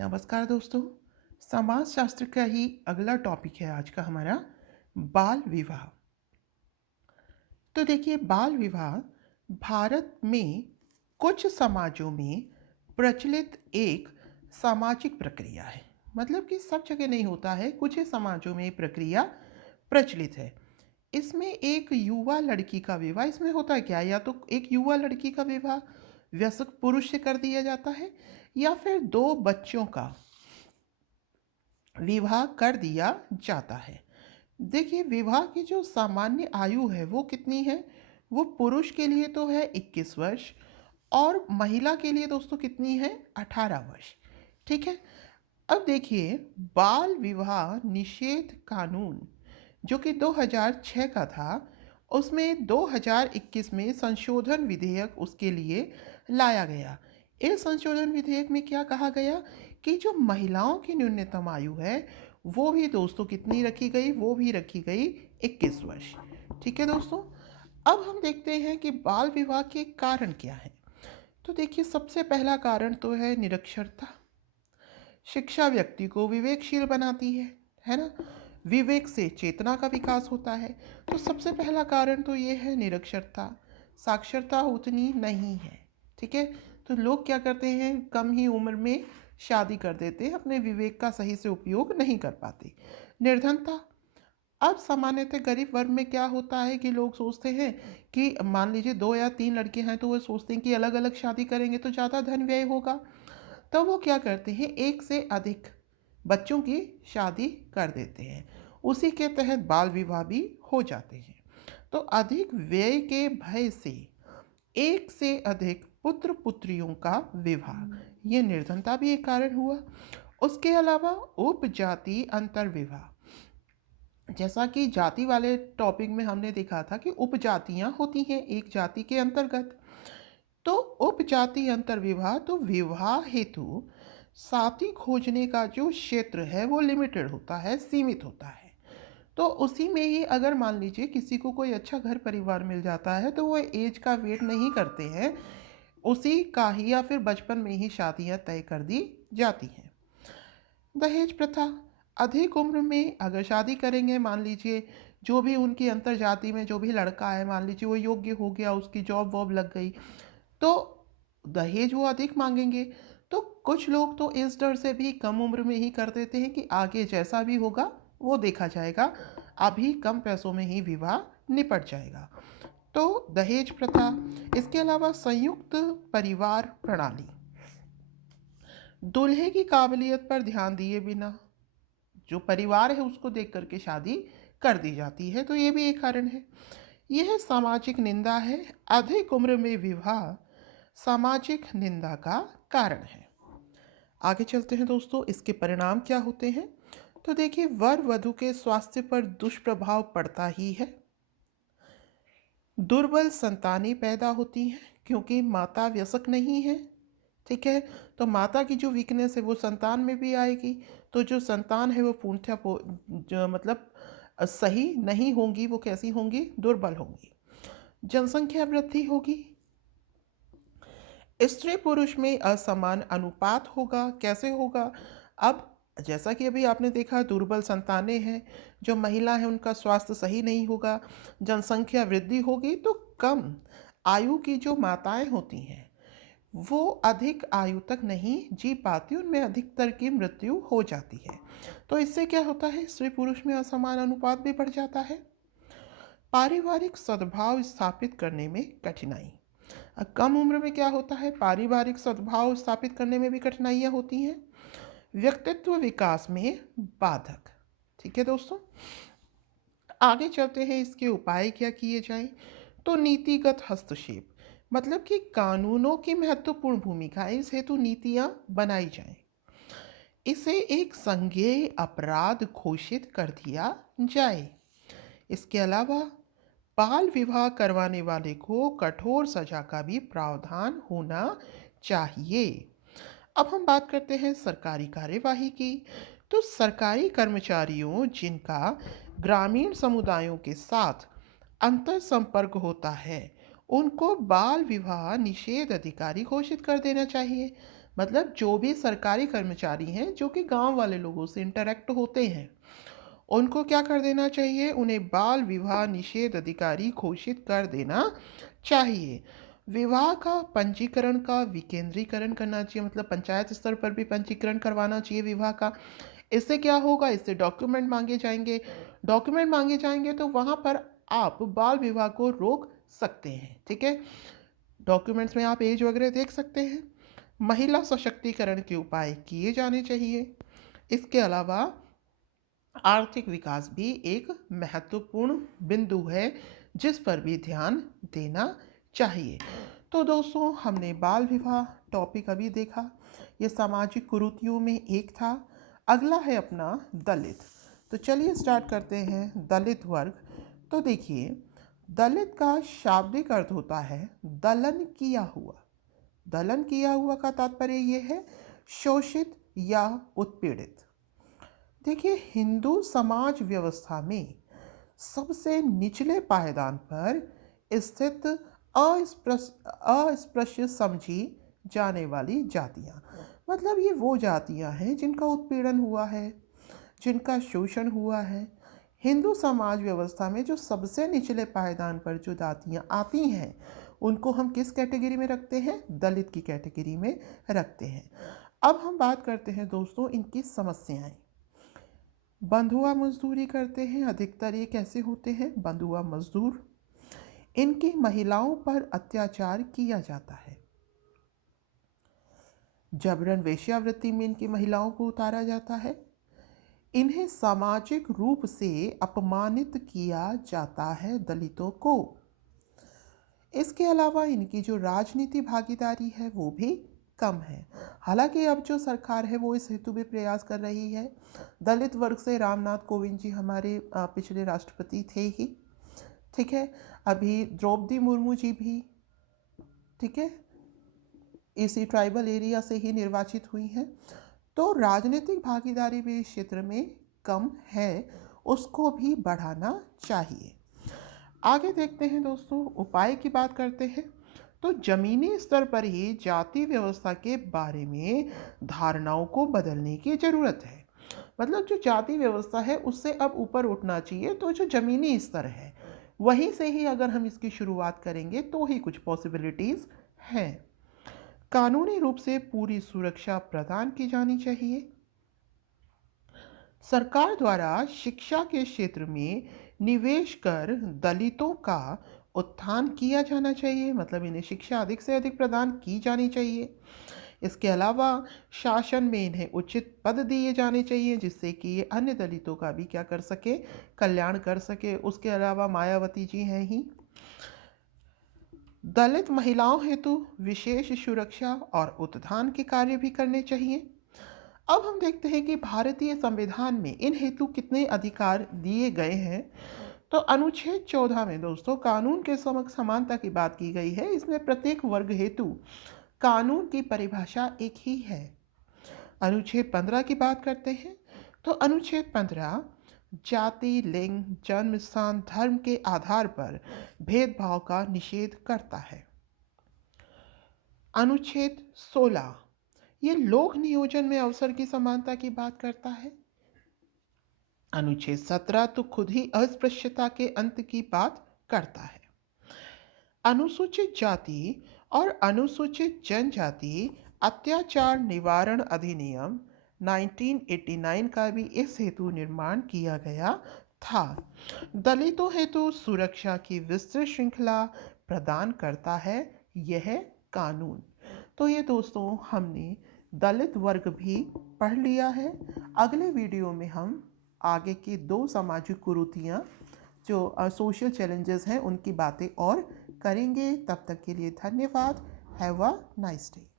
नमस्कार दोस्तों। समाज शास्त्र का ही अगला टॉपिक है आज का हमारा बाल विवाह। तो देखिए, बाल विवाह भारत में कुछ समाजों में प्रचलित एक सामाजिक प्रक्रिया है। मतलब कि सब जगह नहीं होता है, कुछ ही समाजों में ये प्रक्रिया प्रचलित है। इसमें एक युवा लड़की का विवाह, इसमें होता है क्या, या तो एक युवा लड़की का विवाह वयस्क पुरुष से कर दिया जाता है, या फिर दो बच्चों का विवाह कर दिया जाता है। देखिए, विवाह की जो सामान्य आयु है वो कितनी है? वो पुरुष के लिए तो है 21 वर्ष, और महिला के लिए दोस्तों कितनी है? 18 वर्ष। ठीक है। अब देखिए, बाल विवाह निषेध कानून जो कि 2006 का था, उसमें 2021 में संशोधन विधेयक उसके लिए लाया गया। इस संशोधन विधेयक में क्या कहा गया कि जो महिलाओं की न्यूनतम आयु है वो भी दोस्तों कितनी रखी गई? वो भी रखी गई 21 वर्ष। ठीक है दोस्तों। अब हम देखते हैं कि बाल विवाह के कारण क्या है। तो देखिए, सबसे पहला कारण तो है निरक्षरता। शिक्षा व्यक्ति को विवेकशील बनाती है ना? विवेक से चेतना का विकास होता है। तो सबसे पहला कारण तो ये है निरक्षरता। साक्षरता उतनी नहीं है। ठीक है। तो लोग क्या करते हैं, कम ही उम्र में शादी कर देते हैं, अपने विवेक का सही से उपयोग नहीं कर पाते। निर्धनता। अब सामान्यतः गरीब वर्ग में क्या होता है कि लोग सोचते हैं कि मान लीजिए 2 या 3 लड़के हैं, तो वो सोचते हैं कि अलग अलग शादी करेंगे तो ज़्यादा धन व्यय होगा। तो वो क्या करते हैं, एक से अधिक बच्चों की शादी कर देते हैं। उसी के तहत बाल विवाह भी हो जाते हैं। तो अधिक व्यय के भय से एक से अधिक पुत्र पुत्रियों का विवाह, ये निर्धनता भी एक कारण हुआ। उसके अलावा उपजाति अंतर विवाह, जैसा कि जाति वाले टॉपिक में हमने देखा था कि उपजातियां होती हैं एक जाति के अंतर्गत। तो उपजाति अंतर विवाह, तो विवाह हेतु साथी खोजने का जो क्षेत्र है वो लिमिटेड होता है, सीमित होता है। तो उसी में ही अगर मान लीजिए किसी को कोई अच्छा घर परिवार मिल जाता है तो वो एज का वेट नहीं करते हैं, उसी का ही या फिर बचपन में ही शादियां तय कर दी जाती हैं। दहेज प्रथा, अधिक उम्र में अगर शादी करेंगे, मान लीजिए जो भी उनकी अंतर जाति में जो भी लड़का है, मान लीजिए वो योग्य हो गया, उसकी जॉब वॉब लग गई, तो दहेज वो अधिक मांगेंगे। तो कुछ लोग तो इस डर से भी कम उम्र में ही कर देते हैं कि आगे जैसा भी होगा वो देखा जाएगा, अभी कम पैसों में ही विवाह निपट जाएगा। तो दहेज प्रथा। इसके अलावा संयुक्त परिवार प्रणाली, दूल्हे की काबिलियत पर ध्यान दिए बिना जो परिवार है उसको देख करके शादी कर दी जाती है, तो ये भी एक कारण है। यह सामाजिक निंदा है। अधिक उम्र में विवाह सामाजिक निंदा का कारण है। आगे चलते हैं दोस्तों, इसके परिणाम क्या होते हैं। तो देखिए, वर वधु के स्वास्थ्य पर दुष्प्रभाव पड़ता ही है। दुर्बल संतानें पैदा होती हैं क्योंकि माता वयस्क नहीं है। ठीक है। तो माता की जो वीकनेस है वो संतान में भी आएगी। तो जो संतान है वो पूर्णतः जो मतलब सही नहीं होंगी, वो कैसी होंगी? दुर्बल होंगी। जनसंख्या वृद्धि होगी। स्त्री पुरुष में असमान अनुपात होगा। कैसे होगा? अब जैसा कि अभी आपने देखा, दुर्बल संतानें हैं, जो महिला हैं उनका स्वास्थ्य सही नहीं होगा, जनसंख्या वृद्धि होगी, तो कम आयु की जो माताएं होती हैं वो अधिक आयु तक नहीं जी पाती, उनमें अधिकतर की मृत्यु हो जाती है। तो इससे क्या होता है, स्त्री पुरुष में असमान अनुपात भी बढ़ जाता है। पारिवारिक सद्भाव स्थापित करने में कठिनाई। कम उम्र में क्या होता है, पारिवारिक सद्भाव स्थापित करने में भी कठिनाइयाँ होती हैं। व्यक्तित्व विकास में बाधक। ठीक है दोस्तों। आगे चलते हैं, इसके उपाय क्या किए जाएं। तो नीतिगत हस्तक्षेप, मतलब कि कानूनों की महत्वपूर्ण भूमिका है, इस हेतु नीतियां बनाई जाएं। इसे एक संज्ञेय अपराध घोषित कर दिया जाए। इसके अलावा बाल विवाह करवाने वाले को कठोर सजा का भी प्रावधान होना चाहिए। अब हम बात करते हैं सरकारी कार्यवाही की। तो सरकारी कर्मचारियों जिनका ग्रामीण समुदायों के साथ अंतर संपर्क होता है, उनको बाल विवाह निषेध अधिकारी घोषित कर देना चाहिए। मतलब जो भी सरकारी कर्मचारी हैं जो कि गांव वाले लोगों से इंटरेक्ट होते हैं, उनको क्या कर देना चाहिए, उन्हें बाल विवाह निषेध अधिकारी घोषित कर देना चाहिए। विवाह का पंजीकरण का विकेंद्रीकरण करना चाहिए, मतलब पंचायत स्तर पर भी पंजीकरण करवाना चाहिए विवाह का। इससे क्या होगा, इससे डॉक्यूमेंट मांगे जाएंगे। डॉक्यूमेंट मांगे जाएंगे तो वहाँ पर आप बाल विवाह को रोक सकते हैं। ठीक है, डॉक्यूमेंट्स में आप एज वगैरह देख सकते हैं। महिला सशक्तिकरण के उपाय किए जाने चाहिए। इसके अलावा आर्थिक विकास भी एक महत्वपूर्ण बिंदु है जिस पर भी ध्यान देना चाहिए। तो दोस्तों, हमने बाल विवाह टॉपिक अभी देखा, ये सामाजिक कुरीतियों में एक था। अगला है अपना दलित। तो चलिए स्टार्ट करते हैं दलित वर्ग। तो देखिए, दलित का शाब्दिक अर्थ होता है दलन किया हुआ। दलन किया हुआ का तात्पर्य ये है शोषित या उत्पीड़ित। देखिए, हिंदू समाज व्यवस्था में सबसे निचले पायदान पर स्थित अस्पृश्य समझी जाने वाली जातियां, मतलब ये वो जातियां हैं जिनका उत्पीड़न हुआ है, जिनका शोषण हुआ है। हिंदू समाज व्यवस्था में जो सबसे निचले पायदान पर जो जातियां आती हैं, उनको हम किस कैटेगरी में रखते हैं, दलित की कैटेगरी में रखते हैं। अब हम बात करते हैं दोस्तों इनकी समस्याएं। बंधुआ मजदूरी करते हैं, अधिकतर ये कैसे होते हैं, बंधुआ मजदूर। इनकी महिलाओं पर अत्याचार किया जाता है। जबरन वेश्यावृत्ति में इनकी महिलाओं को उतारा जाता है। इन्हें सामाजिक रूप से अपमानित किया जाता है दलितों को। इसके अलावा इनकी जो राजनीति भागीदारी है वो भी कम है। हालांकि अब जो सरकार है वो इस हेतु भी प्रयास कर रही है। दलित वर्ग से रामनाथ कोविंद जी हमारे पिछले राष्ट्रपति थे ही। ठीक है, अभी द्रौपदी मुर्मू जी भी, ठीक है, इसी ट्राइबल एरिया से ही निर्वाचित हुई हैं। तो राजनीतिक भागीदारी भी इस क्षेत्र में कम है, उसको भी बढ़ाना चाहिए। आगे देखते हैं दोस्तों, उपाय की बात करते हैं। तो जमीनी स्तर पर ही जाति व्यवस्था के बारे में धारणाओं को बदलने की ज़रूरत है। मतलब जो जाति व्यवस्था है उससे अब ऊपर उठना चाहिए। तो जो जमीनी स्तर है वहीं से ही अगर हम इसकी शुरुआत करेंगे तो ही कुछ पॉसिबिलिटीज़ हैं। कानूनी रूप से पूरी सुरक्षा प्रदान की जानी चाहिए। सरकार द्वारा शिक्षा के क्षेत्र में निवेश कर दलितों का उत्थान किया जाना चाहिए, मतलब इन्हें शिक्षा अधिक से अधिक प्रदान की जानी चाहिए। इसके अलावा शासन में इन्हें उचित पद दिए जाने चाहिए जिससे कि ये अन्य दलितों का भी क्या कर सके, कल्याण कर सके। उसके अलावा मायावती जी हैं ही। दलित महिलाओं हेतु विशेष सुरक्षा और उत्थान के कार्य भी करने चाहिए। अब हम देखते हैं कि भारतीय संविधान में इन हेतु कितने अधिकार दिए गए हैं। तो अनुच्छेद 14 में दोस्तों कानून के समक्ष समानता की बात की गई है। इसमें प्रत्येक वर्ग हेतु कानून की परिभाषा एक ही है। अनुच्छेद 15 की बात करते हैं। तो अनुच्छेद 15 जाति, लिंग, जन्म स्थान, धर्म के आधार पर भेदभाव का निषेध करता है। अनुच्छेद 16 ये लोक नियोजन में अवसर की समानता की बात करता है। अनुच्छेद 17 तो खुद ही अस्पृश्यता के अंत की बात करता है। अनुसूचित जाति और अनुसूचित जनजाति अत्याचार निवारण अधिनियम 1989 का भी इस हेतु निर्माण किया गया था। दलितों हेतु सुरक्षा की विस्तृत श्रृंखला प्रदान करता है यह कानून। तो ये दोस्तों हमने दलित वर्ग भी पढ़ लिया है। अगले वीडियो में हम आगे की दो सामाजिक कुरीतियाँ जो सोशल चैलेंजेस हैं उनकी बातें और करेंगे। तब तक के लिए धन्यवाद। Have a nice day.